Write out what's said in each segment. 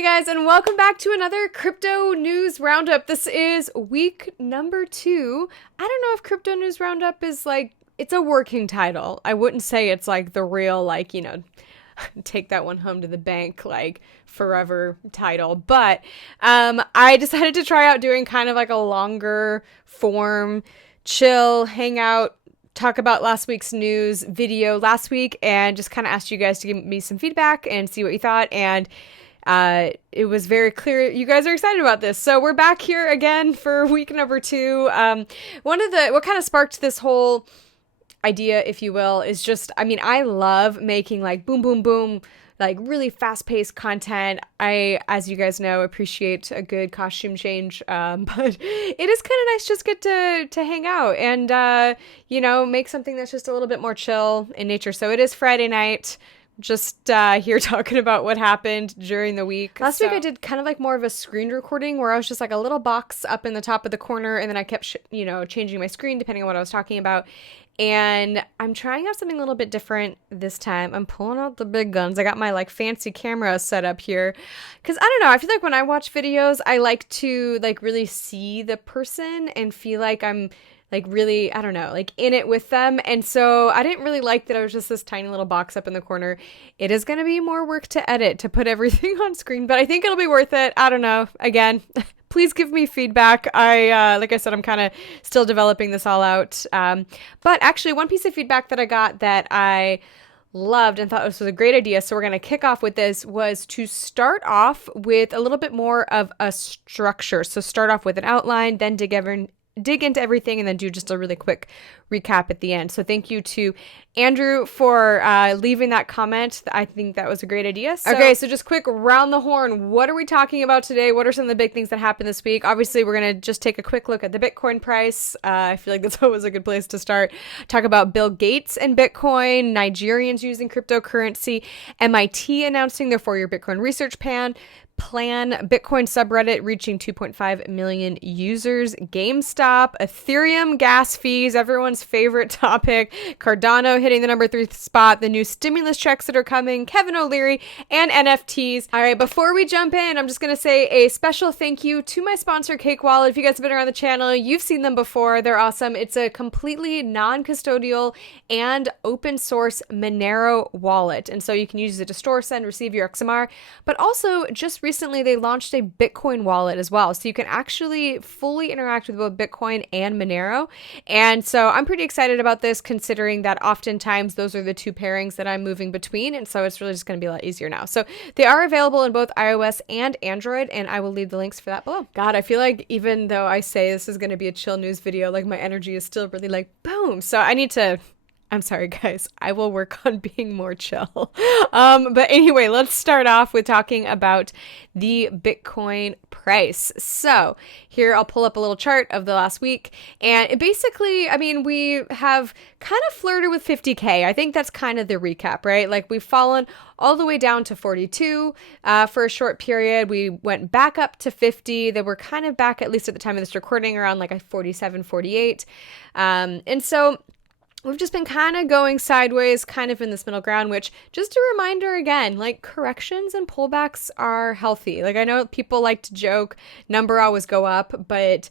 Hey guys, and welcome back to another crypto news roundup. This is week number 2. I don't know if crypto news roundup is like, it's a working title. I wouldn't say it's like the real, like, you know, take that one home to the bank, like forever title. But I decided to try out doing kind of like a longer form, chill, hangout, talk about last week's news video last week, and just kind of asked you guys to give me some feedback and see what you thought. And it was very clear you guys are excited about this. So we're back here again for week number 2. What kind of sparked this whole idea, if you will, is just, I mean, I love making like boom, boom, boom, like really fast-paced content. I, as you guys know, appreciate a good costume change, but it is kind of nice just get to hang out and, you know, make something that's just a little bit more chill in nature. So it is Friday night. Just here talking about what happened during the week. Last week I did kind of like more of a screen recording where I was just like a little box up in the top of the corner, and then I kept changing my screen depending on what I was talking about. And I'm trying out something a little bit different this time. I'm pulling out the big guns. I got my like fancy camera set up here because I don't know, I feel like when I watch videos I like to like really see the person and feel like I'm like really, I don't know, like in it with them. And so I didn't really like that I was just this tiny little box up in the corner. It is going to be more work to edit, to put everything on screen, but I think it'll be worth it. I don't know. Again, please give me feedback. Like I said, I'm kind of still developing this all out. But actually one piece of feedback that I got that I loved and thought this was a great idea, so we're going to kick off with this, was to start off with a little bit more of a structure. So start off with an outline, then dig into everything, and then do just a really quick recap at the end. So thank you to Andrew for leaving that comment. I think that was a great idea. Okay, so just quick round the horn. What are we talking about today? What are some of the big things that happened this week? Obviously, we're going to just take a quick look at the Bitcoin price. I feel like that's always a good place to start. Talk about Bill Gates and Bitcoin, Nigerians using cryptocurrency, MIT announcing their 4-year Bitcoin research plan, Bitcoin subreddit reaching 2.5 million users, GameStop, Ethereum gas fees, everyone's favorite topic, Cardano hitting the number 3 spot, the new stimulus checks that are coming, Kevin O'Leary, and NFTs. All right, before we jump in, I'm just going to say a special thank you to my sponsor, Cake Wallet. If you guys have been around the channel, you've seen them before. They're awesome. It's a completely non-custodial and open source Monero wallet. And so you can use it to store, send, receive your XMR, but also just recently they launched a Bitcoin wallet as well. So you can actually fully interact with both Bitcoin and Monero. And so I'm pretty excited about this, considering that oftentimes those are the two pairings that I'm moving between. And so it's really just going to be a lot easier now. So they are available in both iOS and Android, and I will leave the links for that below. God, I feel like even though I say this is going to be a chill news video, like my energy is still really like boom. So I'm sorry, guys. I will work on being more chill. But anyway, let's start off with talking about the Bitcoin price. So here I'll pull up a little chart of the last week. And it basically, I mean, we have kind of flirted with 50K. I think that's kind of the recap, right? Like we've fallen all the way down to 42 for a short period. We went back up to 50. Then we're kind of back, at least at the time of this recording, around like a 47, 48. And so we've just been kind of going sideways, kind of in this middle ground, which, just a reminder again, like corrections and pullbacks are healthy. Like I know people like to joke, number always go up, but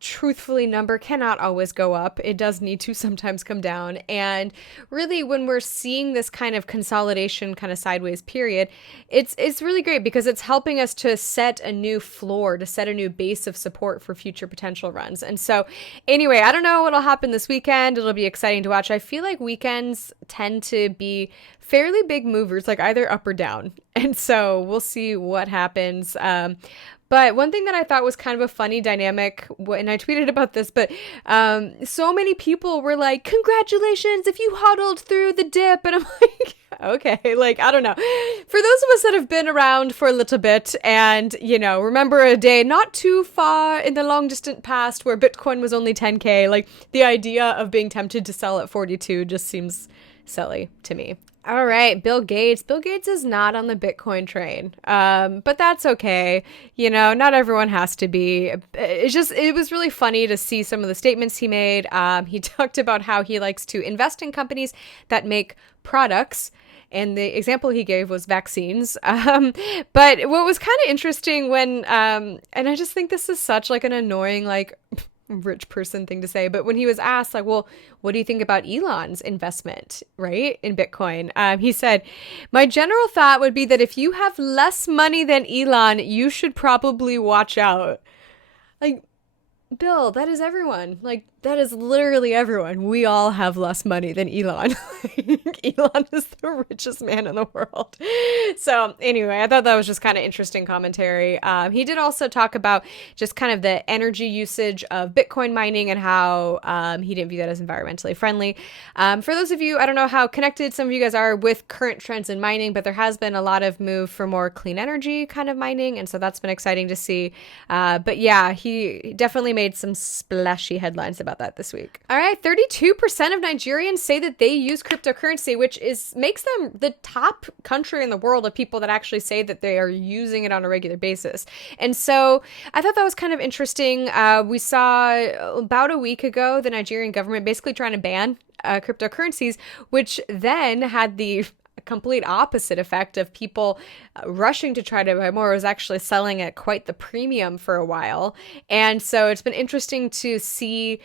truthfully, number cannot always go up. It does need to sometimes come down. And really, when we're seeing this kind of consolidation, kind of sideways period, it's really great because it's helping us to set a new floor, to set a new base of support for future potential runs. And so anyway, I don't know what'll happen this weekend. It'll be exciting to watch. I feel like weekends tend to be fairly big movers, like either up or down. And so we'll see what happens. But one thing that I thought was kind of a funny dynamic, and I tweeted about this, but so many people were like, congratulations if you hodled through the dip. And I'm like, okay, like, I don't know. For those of us that have been around for a little bit and, you know, remember a day not too far in the long distant past where Bitcoin was only 10K, like the idea of being tempted to sell at 42 just seems silly to me. All right, Bill Gates. Bill Gates is not on the Bitcoin train, but that's okay. You know, not everyone has to be. It was really funny to see some of the statements he made. He talked about how he likes to invest in companies that make products And the example he gave was vaccines. But what was kind of interesting when, and I just think this is such like an annoying, like, rich person thing to say, but when he was asked, like, well, what do you think about Elon's investment, right, in Bitcoin? He said, my general thought would be that if you have less money than Elon, you should probably watch out. Like, Bill, that is everyone. Like, that is literally everyone. We all have less money than Elon. Elon is the richest man in the world. So anyway, I thought that was just kind of interesting commentary. He did also talk about just kind of the energy usage of Bitcoin mining and how he didn't view that as environmentally friendly. For those of you, I don't know how connected some of you guys are with current trends in mining, but there has been a lot of move for more clean energy kind of mining. And so that's been exciting to see. But yeah, he definitely made some splashy headlines about that this week. All right, 32% of Nigerians say that they use cryptocurrency, which makes them the top country in the world of people that actually say that they are using it on a regular basis. And so I thought that was kind of interesting. We saw about a week ago the Nigerian government basically trying to ban cryptocurrencies, which then had the complete opposite effect of people rushing to try to buy more. It was actually selling at quite the premium for a while. And so it's been interesting to see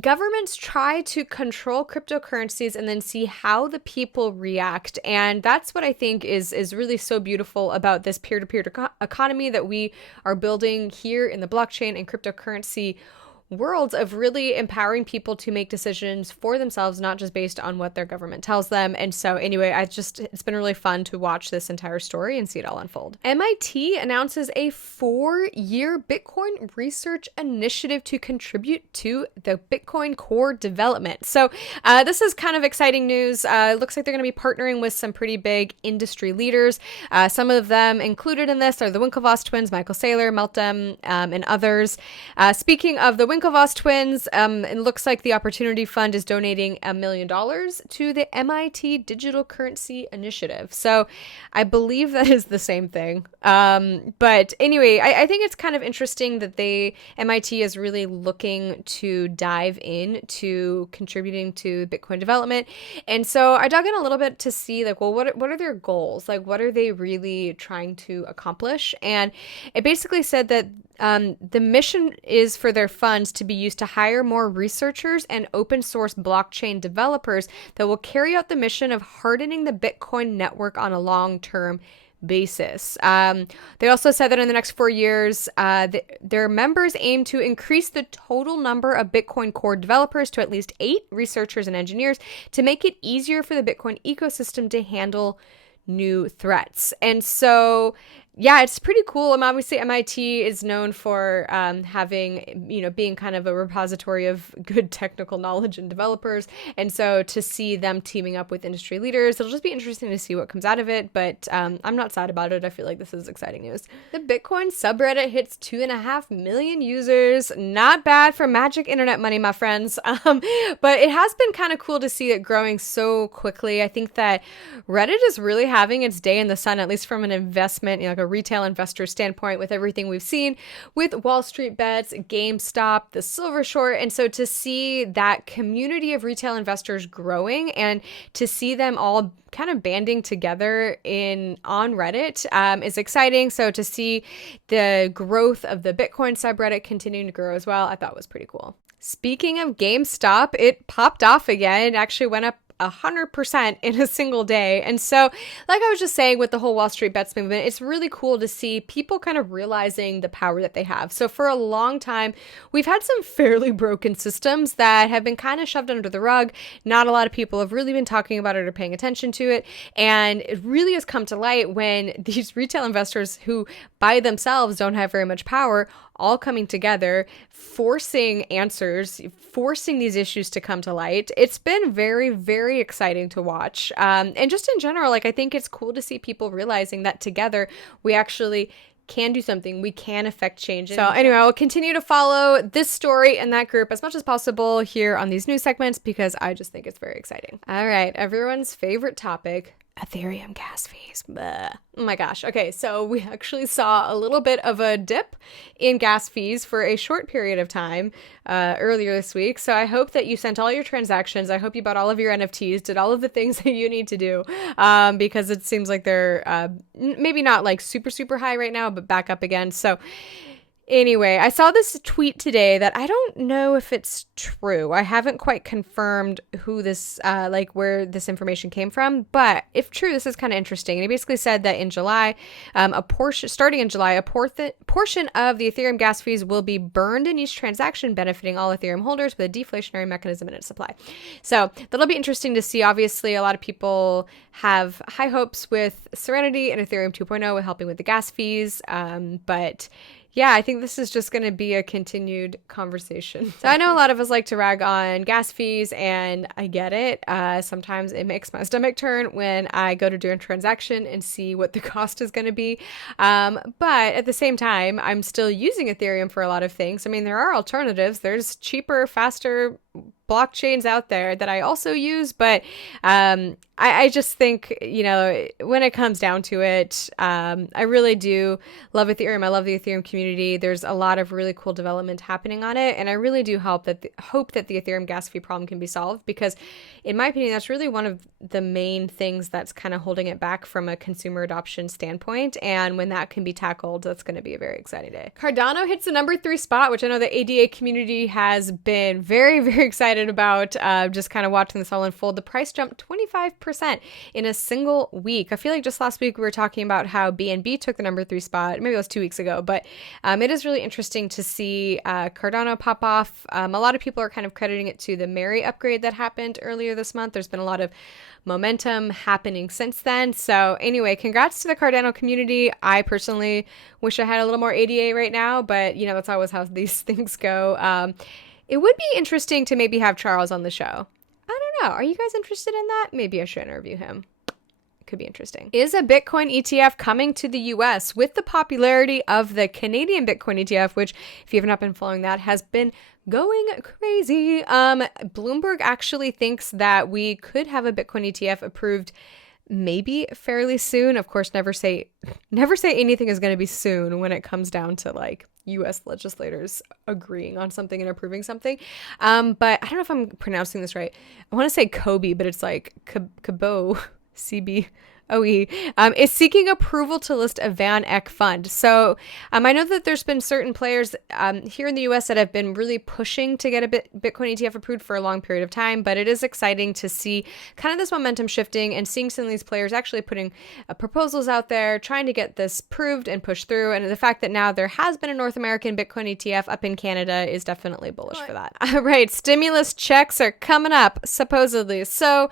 governments try to control cryptocurrencies and then see how the people react. And that's what I think is really so beautiful about this peer-to-peer economy that we are building here in the blockchain and cryptocurrency worlds, of really empowering people to make decisions for themselves, not just based on what their government tells them. And so anyway, it's been really fun to watch this entire story and see it all unfold. MIT announces a 4-year Bitcoin research initiative to contribute to the Bitcoin core development. So this is kind of exciting news. It looks like they're going to be partnering with some pretty big industry leaders. Some of them included in this are the Winklevoss Twins, Michael Saylor, Meltem, and others. Speaking of the Winklevoss Twins, it looks like the Opportunity Fund is donating $1 million to the MIT Digital Currency Initiative. So I believe that is the same thing. But anyway, I think it's kind of interesting that MIT is really looking to dive into contributing to Bitcoin development. And so I dug in a little bit to see, like, well, what are their goals? Like, what are they really trying to accomplish? And it basically said that the mission is for their funds to be used to hire more researchers and open source blockchain developers that will carry out the mission of hardening the Bitcoin network on a long-term basis. They also said that in the next 4 years, their members aim to increase the total number of Bitcoin core developers to at least 8 researchers and engineers to make it easier for the Bitcoin ecosystem to handle new threats. And so yeah, it's pretty cool. Obviously, MIT is known for having, being kind of a repository of good technical knowledge and developers. And so to see them teaming up with industry leaders, it'll just be interesting to see what comes out of it. But I'm not sad about it. I feel like this is exciting news. The Bitcoin subreddit hits 2.5 million users. Not bad for magic internet money, my friends. But it has been kind of cool to see it growing so quickly. I think that Reddit is really having its day in the sun, at least from an investment, like a retail investor standpoint, with everything we've seen with Wall Street bets, GameStop, the silver short. And so to see that community of retail investors growing and to see them all kind of banding together on Reddit is exciting. So to see the growth of the Bitcoin subreddit continuing to grow as well, I thought was pretty cool. Speaking of GameStop, it popped off again. It actually went up 100% in a single day. And so, like I was just saying with the whole Wall Street bets movement, it's really cool to see people kind of realizing the power that they have. So for a long time, we've had some fairly broken systems that have been kind of shoved under the rug. Not a lot of people have really been talking about it or paying attention to it. And it really has come to light when these retail investors who by themselves don't have very much power all coming together, forcing answers, forcing these issues to come to light. It's been very, very exciting to watch. And just in general, like, I think it's cool to see people realizing that together we actually can do something. We can affect change. So anyway, I will continue to follow this story and that group as much as possible here on these news segments because I just think it's very exciting. All right, everyone's favorite topic, Ethereum gas fees. Blah. Oh my gosh. Okay, so we actually saw a little bit of a dip in gas fees for a short period of time earlier this week. So I hope that you sent all your transactions. I hope you bought all of your NFTs, did all of the things that you need to do, because it seems like they're maybe not like super, super high right now, but back up again. So anyway, I saw this tweet today that I don't know if it's true. I haven't quite confirmed who this, where this information came from, but if true, this is kind of interesting. And he basically said that in July, starting in July, a portion of the Ethereum gas fees will be burned in each transaction, benefiting all Ethereum holders with a deflationary mechanism in its supply. So that'll be interesting to see. Obviously, a lot of people have high hopes with Serenity and Ethereum 2.0 with helping with the gas fees, but yeah, I think this is just going to be a continued conversation. So I know a lot of us like to rag on gas fees, and I get it. Sometimes it makes my stomach turn when I go to do a transaction and see what the cost is going to be. But at the same time, I'm still using Ethereum for a lot of things. I mean, there are alternatives. There's cheaper, faster blockchains out there that I also use, but I just think, when it comes down to it, I really do love Ethereum. I love the Ethereum community. There's a lot of really cool development happening on it, and I really do hope that the Ethereum gas fee problem can be solved, because in my opinion, that's really one of the main things that's kind of holding it back from a consumer adoption standpoint, and when that can be tackled, that's going to be a very exciting day. Cardano hits the number 3 spot, which I know the ADA community has been very, very excited about, just kind of watching this all unfold. The price jumped 25% in a single week. I feel like just last week we were talking about how BNB took the number 3 spot. Maybe it was 2 weeks ago, but it is really interesting to see Cardano pop off. A lot of people are kind of crediting it to the Mary upgrade that happened earlier this month. There's been a lot of momentum happening since then. So anyway, congrats to the Cardano community. I personally wish I had a little more ADA right now, but that's always how these things go. It would be interesting to maybe have Charles on the show. I don't know. Are you guys interested in that? Maybe I should interview him. Could be interesting. Is a Bitcoin ETF coming to the US? With the popularity of the Canadian Bitcoin ETF, which, if you have not been following that, has been going crazy. Bloomberg actually thinks that we could have a Bitcoin ETF approved maybe fairly soon. Of course, never say anything is going to be soon when it comes down to like US legislators agreeing on something and approving something. But I don't know if I'm pronouncing this right. I want to say Kobe, but it's like Cabo, CBOE, is seeking approval to list a Van Eck fund. So I know that there's been certain players here in the US that have been really pushing to get a Bitcoin ETF approved for a long period of time, but it is exciting to see kind of this momentum shifting and seeing some of these players actually putting proposals out there, trying to get this approved and pushed through. And the fact that now there has been a North American Bitcoin ETF up in Canada is definitely bullish for that. All right, stimulus checks are coming up, supposedly. So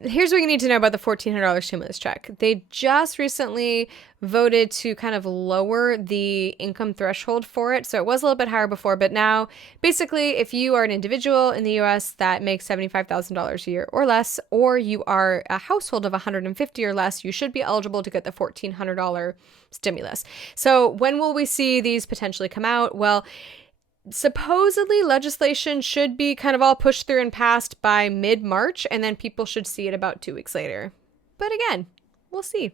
here's what you need to know about the $1,400 stimulus check. They just recently voted to kind of lower the income threshold for it. So it was a little bit higher before, but now basically if you are an individual in the US that makes $75,000 a year or less, or you are a household of 150 or less, you should be eligible to get the $1,400 stimulus. So when will we see these potentially come out? Well, supposedly legislation should be kind of all pushed through and passed by mid-March, and then people should see it about 2 weeks later. But again, we'll see.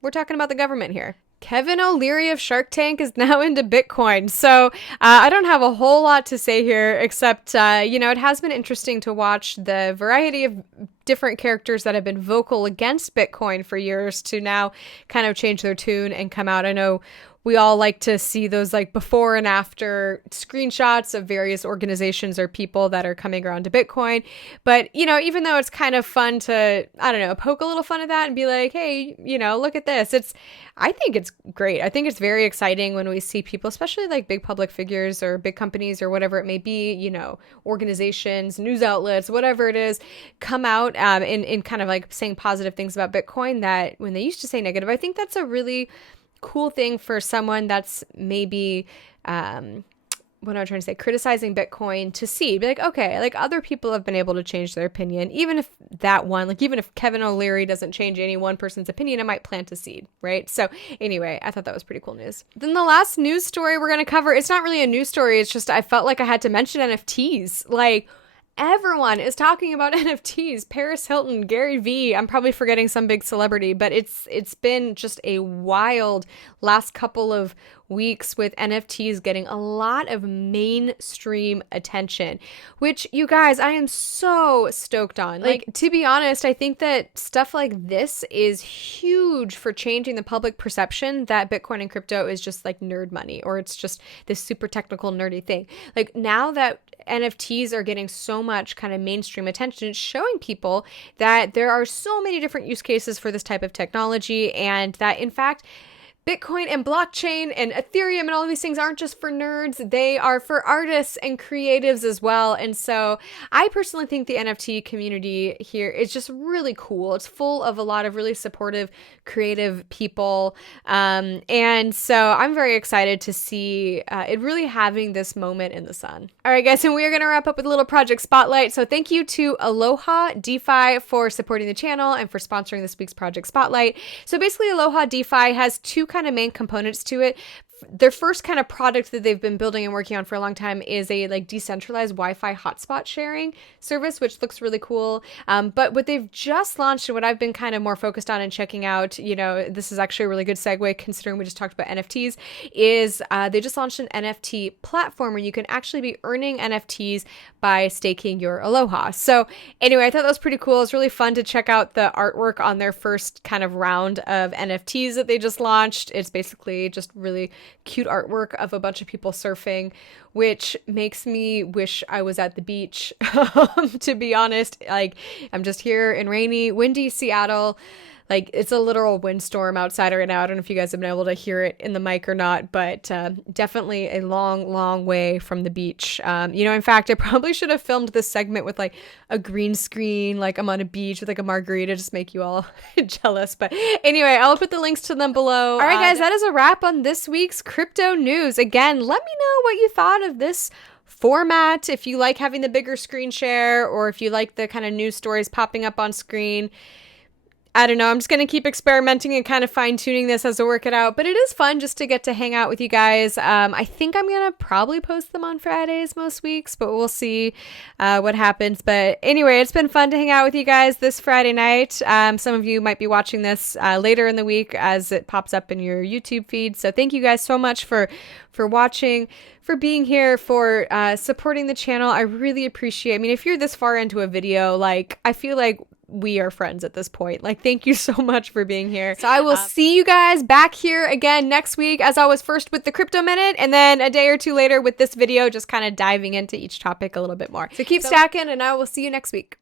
We're talking about the government here. Kevin O'Leary of Shark Tank is now into Bitcoin. So I don't have a whole lot to say here, except, it has been interesting to watch the variety of different characters that have been vocal against Bitcoin for years to now kind of change their tune and come out. I know we all like to see those like before and after screenshots of various organizations or people that are coming around to Bitcoin. But, even though it's kind of fun to, poke a little fun at that and be like, hey, look at this. I think it's great. I think it's very exciting when we see people, especially like big public figures or big companies or whatever it may be, organizations, news outlets, whatever it is, come out in kind of like saying positive things about Bitcoin that when they used to say negative. I think that's a really cool thing for someone that's maybe what am I trying to say, criticizing Bitcoin to see, be like, okay, like other people have been able to change their opinion, even if even if Kevin O'Leary doesn't change any one person's opinion, it might plant a seed, right? So anyway, I thought that was pretty cool news. Then the last news story we're going to cover, it's not really a news story, it's just I felt like I had to mention NFTs. Like, everyone is talking about NFTs. Paris Hilton, Gary Vee, I'm probably forgetting some big celebrity, but it's been just a wild last couple of weeks with NFTs getting a lot of mainstream attention, which, you guys, I am so stoked on. Like, to be honest, I think that stuff like this is huge for changing the public perception that Bitcoin and crypto is just like nerd money, or it's just this super technical nerdy thing. Like, now that NFTs are getting so much kind of mainstream attention, it's showing people that there are so many different use cases for this type of technology, and that in fact Bitcoin and blockchain and Ethereum and all of these things aren't just for nerds, they are for artists and creatives as well. And so I personally think the NFT community here is just really cool. It's full of a lot of really supportive, creative people. And so I'm very excited to see it really having this moment in the sun. All right, guys, and we are going to wrap up with a little project spotlight. So thank you to Aloha DeFi for supporting the channel and for sponsoring this week's project spotlight. So basically, Aloha DeFi has two kind of main components to it. Their first kind of product that they've been building and working on for a long time is a like decentralized Wi-Fi hotspot sharing service, which looks really cool. But what they've just launched and what I've been kind of more focused on and checking out, you know, this is actually a really good segue considering we just talked about NFTs, is they just launched an NFT platform where you can actually be earning NFTs by staking your Aloha. So anyway, I thought that was pretty cool. It's really fun to check out the artwork on their first kind of round of NFTs that they just launched. It's basically just really cute artwork of a bunch of people surfing, which makes me wish I was at the beach. To be honest, like, I'm just here in rainy, windy Seattle. Like, it's a literal windstorm outside right now. I don't know if you guys have been able to hear it in the mic or not, but definitely a long, long way from the beach. You know, in fact, I probably should have filmed this segment with like a green screen, like I'm on a beach with like a margarita, just make you all jealous. But anyway, I'll put the links to them below. All right, guys, that is a wrap on this week's crypto news. Again, let me know what you thought of this format, if you like having the bigger screen share, or if you like the kind of news stories popping up on screen. I don't know. I'm just going to keep experimenting and kind of fine tuning this as I work it out. But it is fun just to get to hang out with you guys. I think I'm going to probably post them on Fridays most weeks, but we'll see what happens. But anyway, it's been fun to hang out with you guys this Friday night. Some of you might be watching this later in the week as it pops up in your YouTube feed. So thank you guys so much for watching, for being here, for supporting the channel. I really appreciate it. I mean, if you're this far into a video, like, I feel like we are friends at this point. Like, thank you so much for being here. So I will see you guys back here again next week, as always, first with the Crypto Minute, and then a day or two later with this video, just kind of diving into each topic a little bit more. So keep stacking, and I will see you next week.